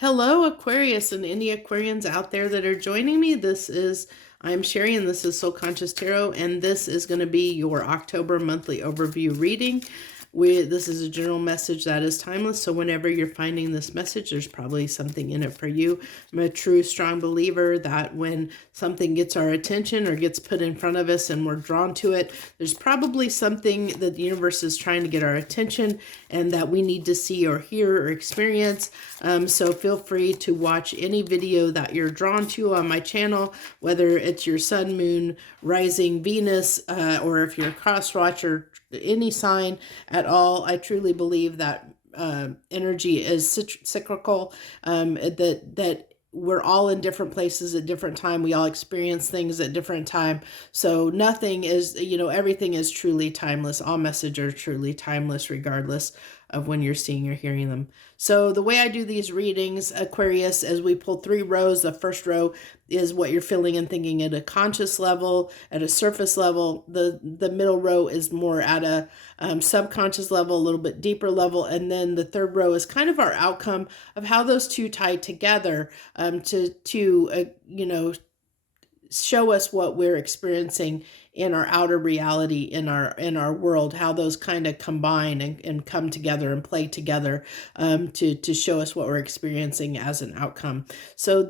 Hello, Aquarius, and any Aquarians out there that are joining me. I'm Sherry, and this is Soul Conscious Tarot, and this is going to be your October monthly overview reading. This is a general message that is timeless, so whenever you're finding this message, there's probably something in it for you. I'm a true, strong believer that when something gets our attention or gets put in front of us and we're drawn to it, there's probably something that the universe is trying to get our attention and that we need to see or hear or experience. So feel free to watch any video that you're drawn to on my channel, whether it's your sun, moon, rising, Venus, or if you're a cross watcher, any sign at all. I truly believe that energy is cyclical, that we're all in different places at different time. We all experience things at different time. So nothing is, everything is truly timeless. All messages are truly timeless, regardless of when you're seeing or hearing them. So the way I do these readings, Aquarius, as we pull 3 rows, the first row is what you're feeling and thinking at a conscious level, at a surface level. The middle row is more at a subconscious level, a little bit deeper level. And then the third row is kind of our outcome of how those two tie together to show us what we're experiencing in our outer reality, in our world, how those kind of combine and come together and play together to show us what we're experiencing as an outcome. So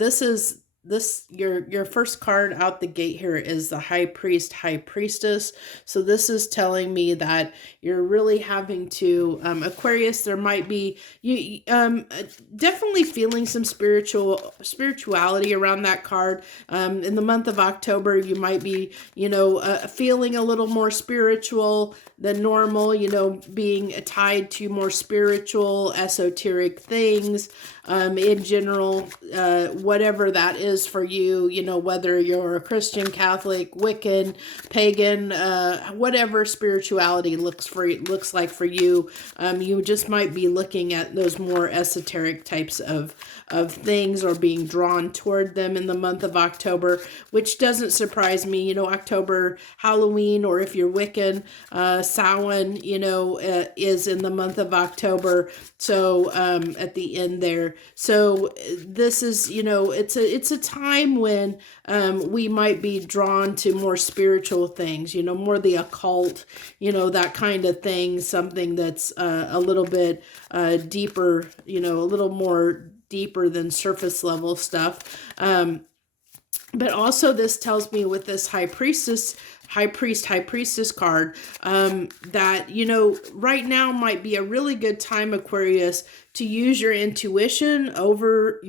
your first card out the gate here is the High Priest, High Priestess. So this is telling me that you're really having to, Aquarius, there might be, you definitely feeling some spirituality around that card. In the month of October, you might be, feeling a little more spiritual than normal, being tied to more spiritual, esoteric things. In general, whatever that is for you, whether you're a Christian, Catholic, Wiccan, pagan, whatever spirituality looks like for you, you just might be looking at those more esoteric types of things or being drawn toward them in the month of October, which doesn't surprise me. October, Halloween, or if you're Wiccan, Samhain, is in the month of October. So at the end there. So this is, it's a time when we might be drawn to more spiritual things, more the occult, that kind of thing, something that's a little bit deeper, a little more deeper than surface level stuff. But also this tells me with this High Priestess card, that, right now might be a really good time, Aquarius, to use your intuition over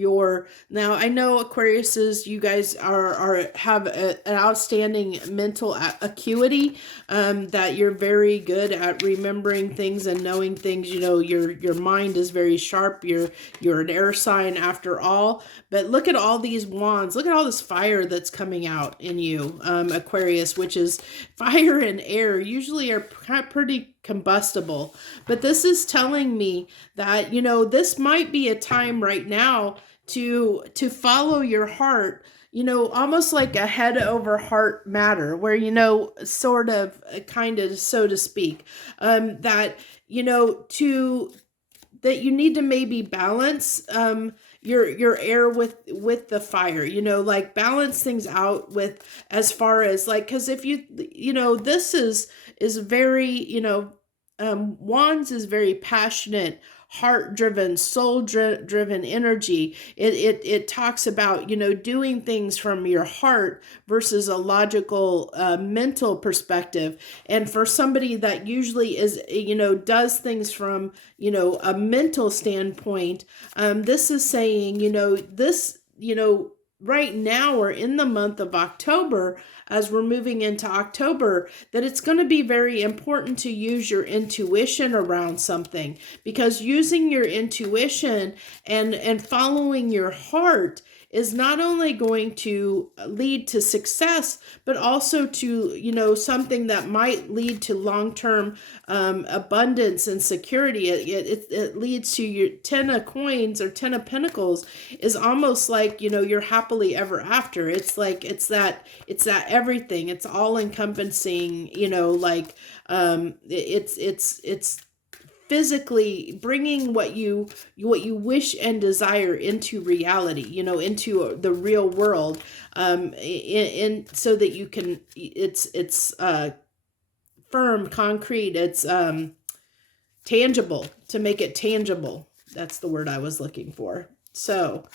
now I know Aquariuses, you guys have an outstanding mental acuity, that you're very good at remembering things and knowing things. Your mind is very sharp. You're an air sign after all. But look at all these wands. Look at all this fire that's coming out in you, Aquarius, which is fire and air usually are pretty combustible. But this is telling me that, this might be a time right now to follow your heart, almost like a head over heart matter, where, sort of, kind of, so to speak, that you need to maybe balance your air with the fire, like balance things out with, as far as like, because if this is very, wands is very passionate, heart-driven, soul-driven energy. It talks about, doing things from your heart versus a logical, mental perspective. And for somebody that usually is, does things from, a mental standpoint, this is saying, right now or in the month of October, as we're moving into October, that it's going to be very important to use your intuition around something, because using your intuition and following your heart is not only going to lead to success, but also to, something that might lead to long-term abundance and security. It leads to your 10 of coins or 10 of pentacles is almost like, you're happily ever after. It's like, it's that everything. It's all encompassing, it's physically bringing what you wish and desire into reality, you know, into the real world, in so that you can, it's firm, concrete, it's tangible, to make it tangible. That's the word I was looking for. So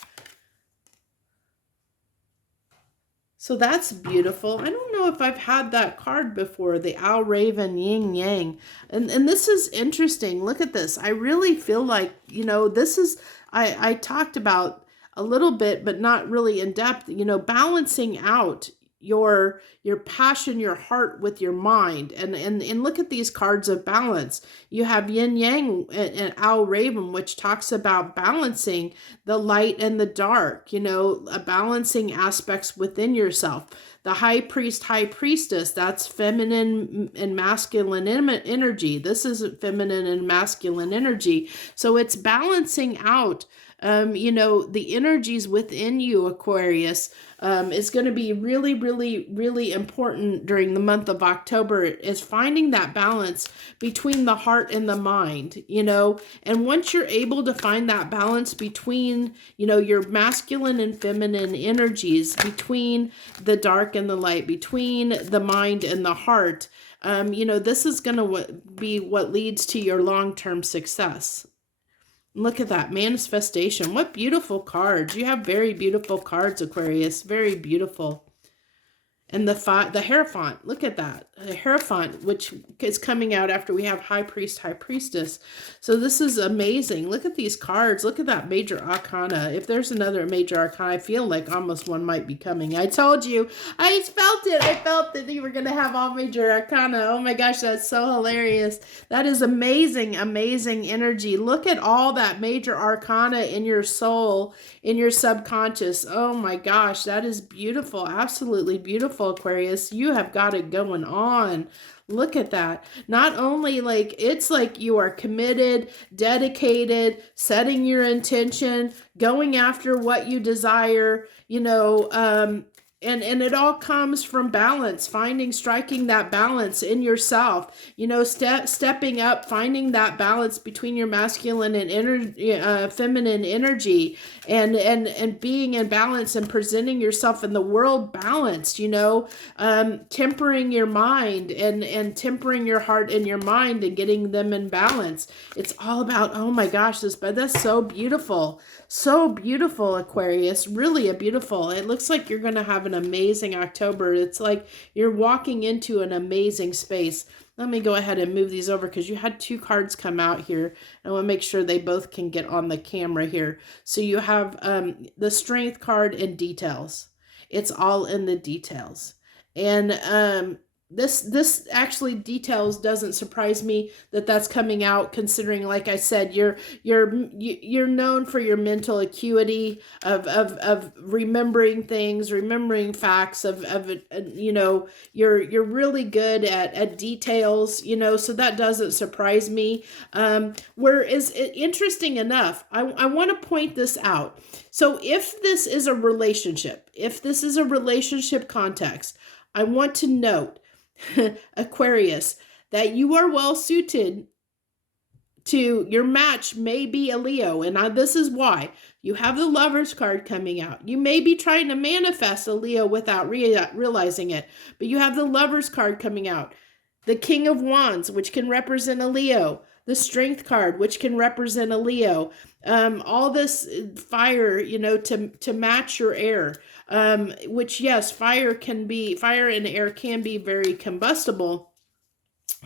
that's beautiful. I don't know if I've had that card before, the Owl Raven Yin Yang. And this is interesting. Look at this. I really feel like, you know, this is, I talked about a little bit, but not really in depth, you know, balancing out your passion, your heart with your mind. And look at these cards of balance. You have Yin Yang and Owl Raven, which talks about balancing the light and the dark, you know, balancing aspects within yourself. The High Priest, High Priestess, that's feminine and masculine energy. This isn't feminine and masculine energy. So it's balancing out, you know, the energies within you, Aquarius. Is going to be really, really, really important during the month of October, is finding that balance between the heart and the mind, you know. And once you're able to find that balance between, you know, your masculine and feminine energies, between the dark and the light, between the mind and the heart, you know, this is going to be what leads to your long-term success. Look at that manifestation. What beautiful cards. You have very beautiful cards, Aquarius. Very beautiful. And the Hierophant, look at that. The Hierophant, which is coming out after we have High Priest, High Priestess. So this is amazing. Look at these cards. Look at that Major Arcana. If there's another Major Arcana, I feel like almost one might be coming. I told you. I felt it. I felt that you were going to have all Major Arcana. Oh my gosh, that's so hilarious. That is amazing, amazing energy. Look at all that Major Arcana in your soul, in your subconscious. Oh my gosh, that is beautiful. Absolutely beautiful. Aquarius, you have got it going on. Look at that. Not only like, it's like you are committed, dedicated, setting your intention, going after what you desire, you know, and it all comes from balance, striking that balance in yourself, you know, stepping up, finding that balance between your masculine and feminine energy, and being in balance and presenting yourself in the world balanced, you know, tempering your mind and tempering your heart and your mind and getting them in balance. It's all about, oh my gosh, that's so beautiful. So beautiful, Aquarius. Really a beautiful. It looks like you're going to have an amazing October. It's like you're walking into an amazing space. Let me go ahead and move these over because you had two cards come out here. I want to make sure they both can get on the camera here. So you have the Strength card and details. It's all in the details. And this actually details doesn't surprise me that that's coming out, considering, like I said, you're known for your mental acuity of remembering things, remembering facts, of you know, you're really good at details, you know, so that doesn't surprise me. Whereas, interesting enough, I want to point this out. So if this is a relationship context, I want to note, Aquarius, that you are well suited to, your match may be a Leo, and this is why. You have the Lovers card coming out. You may be trying to manifest a Leo without realizing it, but you have the Lovers card coming out. The King of Wands, which can represent a Leo. The Strength card, which can represent a Leo. All this fire, you know, to match your air. Which, yes, fire and air can be very combustible,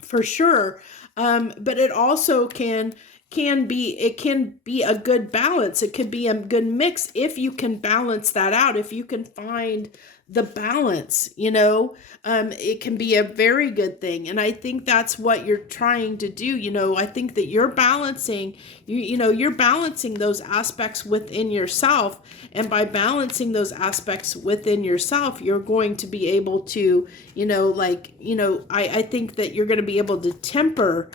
for sure. But it also can be a good balance. It could be a good mix if you can balance that out, if you can find the balance, you know, it can be a very good thing. And I think that's what you're trying to do. You know, I think that you're balancing, you're balancing those aspects within yourself. And by balancing those aspects within yourself, you're going to be able to, I think that you're going to be able to temper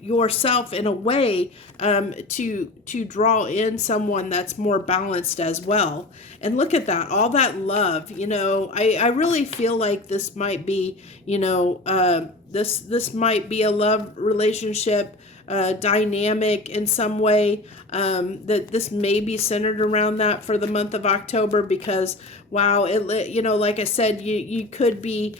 yourself in a way to draw in someone that's more balanced as well. And look at that, all that love. I really feel like this might be, this might be a love relationship dynamic in some way, that this may be centered around that for the month of October, because wow, like I said, you could be,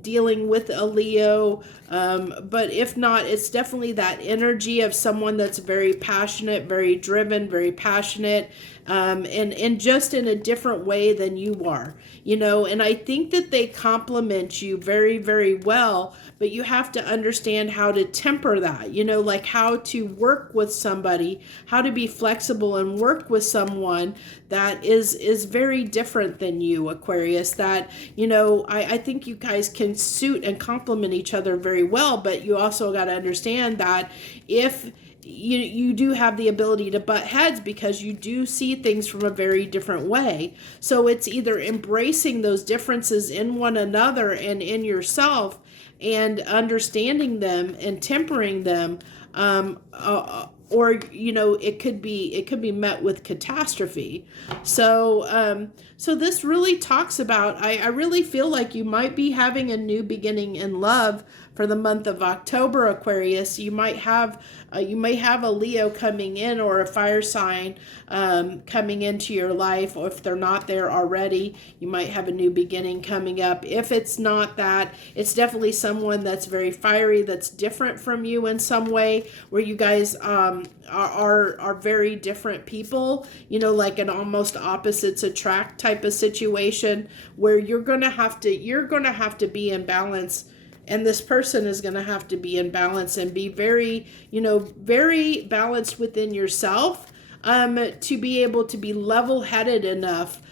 dealing with a Leo, but if not, it's definitely that energy of someone that's very passionate, very driven, very passionate, and just in a different way than you are, and I think that they complement you very, very well, but you have to understand how to temper that, like how to work with somebody, how to be flexible and work with someone that is very different than you, Aquarius, that, I think you guys can suit and complement each other very well, but you also got to understand that if you do have the ability to butt heads, because you do see things from a very different way. So it's either embracing those differences in one another and in yourself and understanding them and tempering them, or it could be met with catastrophe. So this really talks about, I really feel like you might be having a new beginning in love for the month of October, Aquarius. You may have a Leo coming in, or a fire sign coming into your life, or if they're not there already, you might have a new beginning coming up. If it's not that, it's definitely someone that's very fiery, that's different from you in some way, where you guys are very different people, like an almost opposites attract type of situation, where you're gonna have to be in balance. And this person is going to have to be in balance and be very, very balanced within yourself, to be able to be level-headed enough,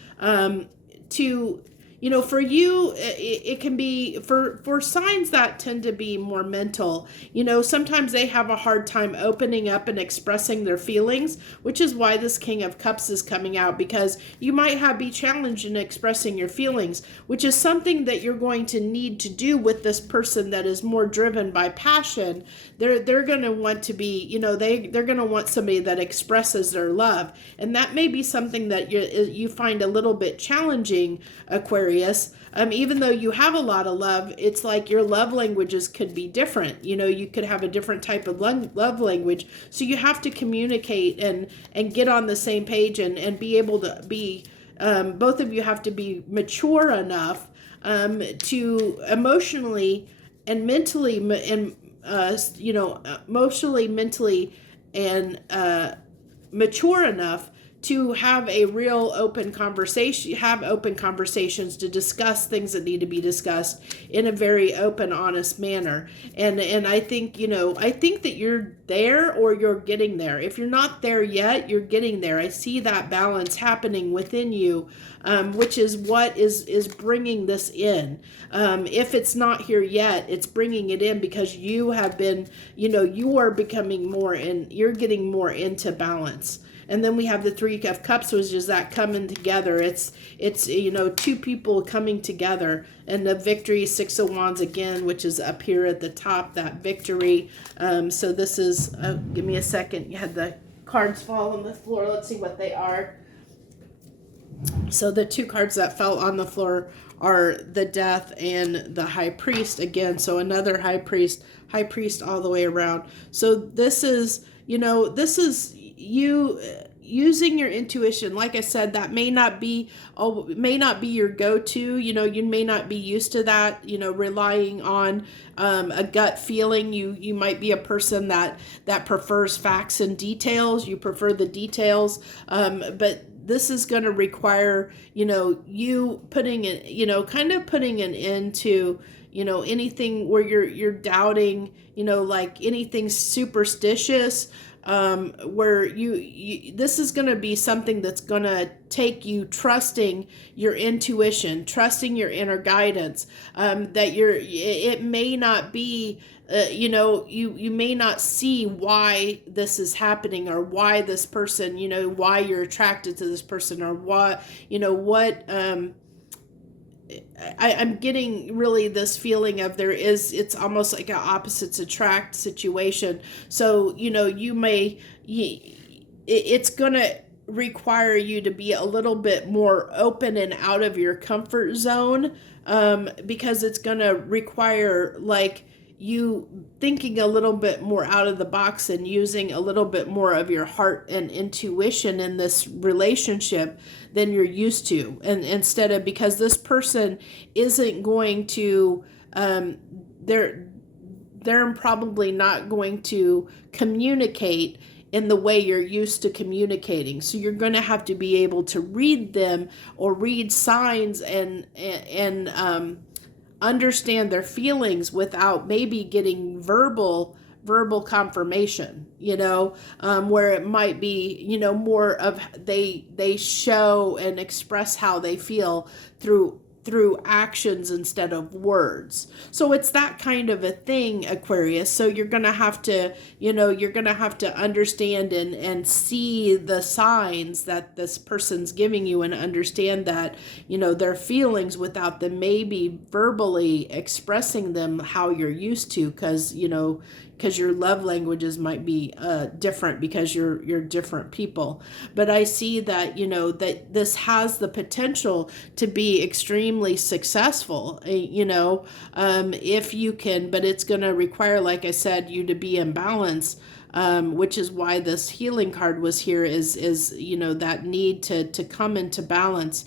to, for you, it can be, for signs that tend to be more mental, sometimes they have a hard time opening up and expressing their feelings, which is why this King of Cups is coming out, because you might be challenged in expressing your feelings, which is something that you're going to need to do with this person that is more driven by passion. They're going to want to be, they're going to want somebody that expresses their love. And that may be something that you find a little bit challenging, Aquarius. Even though you have a lot of love, it's like your love languages could be different. You could have a different type of love language. So you have to communicate and get on the same page and be able to be, both of you have to be mature enough to emotionally and mentally and emotionally, mentally, and mature enough to have a real open conversation, have open conversations to discuss things that need to be discussed in a very open, honest manner. And I think, I think that you're there, or you're getting there. If you're not there yet, you're getting there. I see that balance happening within you, which is what is bringing this in. If it's not here yet, it's bringing it in because you have been, you are becoming more, and you're getting more into balance. And then we have the Three of Cups, which is that coming together. It's two people coming together. And the victory, Six of Wands again, which is up here at the top, that victory. So this is, give me a second. You had the cards fall on the floor. Let's see what they are. So the two cards that fell on the floor are the Death and the High Priest again. So another High Priest all the way around. So this is, you using your intuition. Like I said, that may not be your go-to. You may not be used to that, relying on a gut feeling. You might be a person that prefers facts and details. You prefer the details, but this is going to require, you putting it, kind of putting an end to, anything where you're doubting, like anything superstitious, where you this is going to be something that's going to take you trusting your intuition, trusting your inner guidance, that it may not be, you may not see why this is happening, or why this person, why you're attracted to this person, or what I'm getting really this feeling of it's almost like an opposites attract situation. So, you may, it's going to require you to be a little bit more open and out of your comfort zone, because it's going to require like you thinking a little bit more out of the box and using a little bit more of your heart and intuition in this relationship than you're used to. And instead of, because this person isn't going to, they're probably not going to communicate in the way you're used to communicating. So you're going to have to be able to read them or read signs and understand their feelings without maybe getting verbal confirmation, where it might be, more of they show and express how they feel through actions instead of words. So it's that kind of a thing, Aquarius. So you're going to have to, understand and see the signs that this person's giving you and understand that, their feelings without them maybe verbally expressing them how you're used to, because your love languages might be different because you're different people. But I see that, that this has the potential to be extremely successful, if you can, but it's going to require, like I said, you to be in balance. Which is why this healing card was here, is that need to come into balance,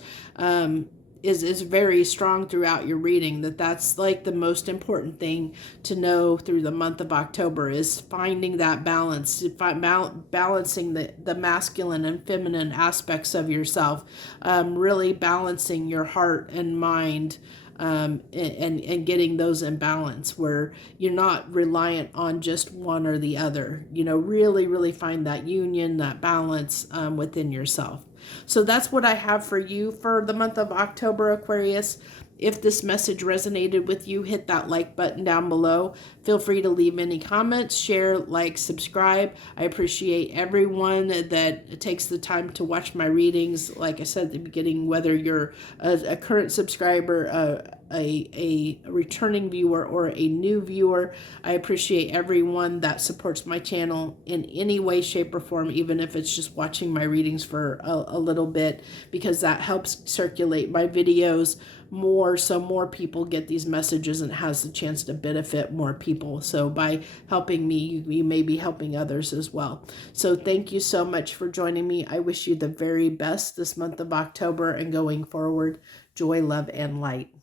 is very strong throughout your reading. That's like the most important thing to know through the month of October, is finding that balance, balancing the masculine and feminine aspects of yourself, really balancing your heart and mind, and getting those in balance where you're not reliant on just one or the other. Really find that union, that balance within yourself. So that's what I have for you for the month of October, Aquarius. If this message resonated with you, hit that like button down below. Feel free to leave any comments, share, like, subscribe. I appreciate everyone that takes the time to watch my readings. Like I said at the beginning, whether you're a current subscriber, a returning viewer, or a new viewer, I appreciate everyone that supports my channel in any way, shape, or form, even if it's just watching my readings for a little bit, because that helps circulate my videos more, so more people get these messages and has the chance to benefit more people. So by helping me, you may be helping others as well. So thank you so much for joining me. I wish you the very best this month of October and going forward. Joy, love, and light.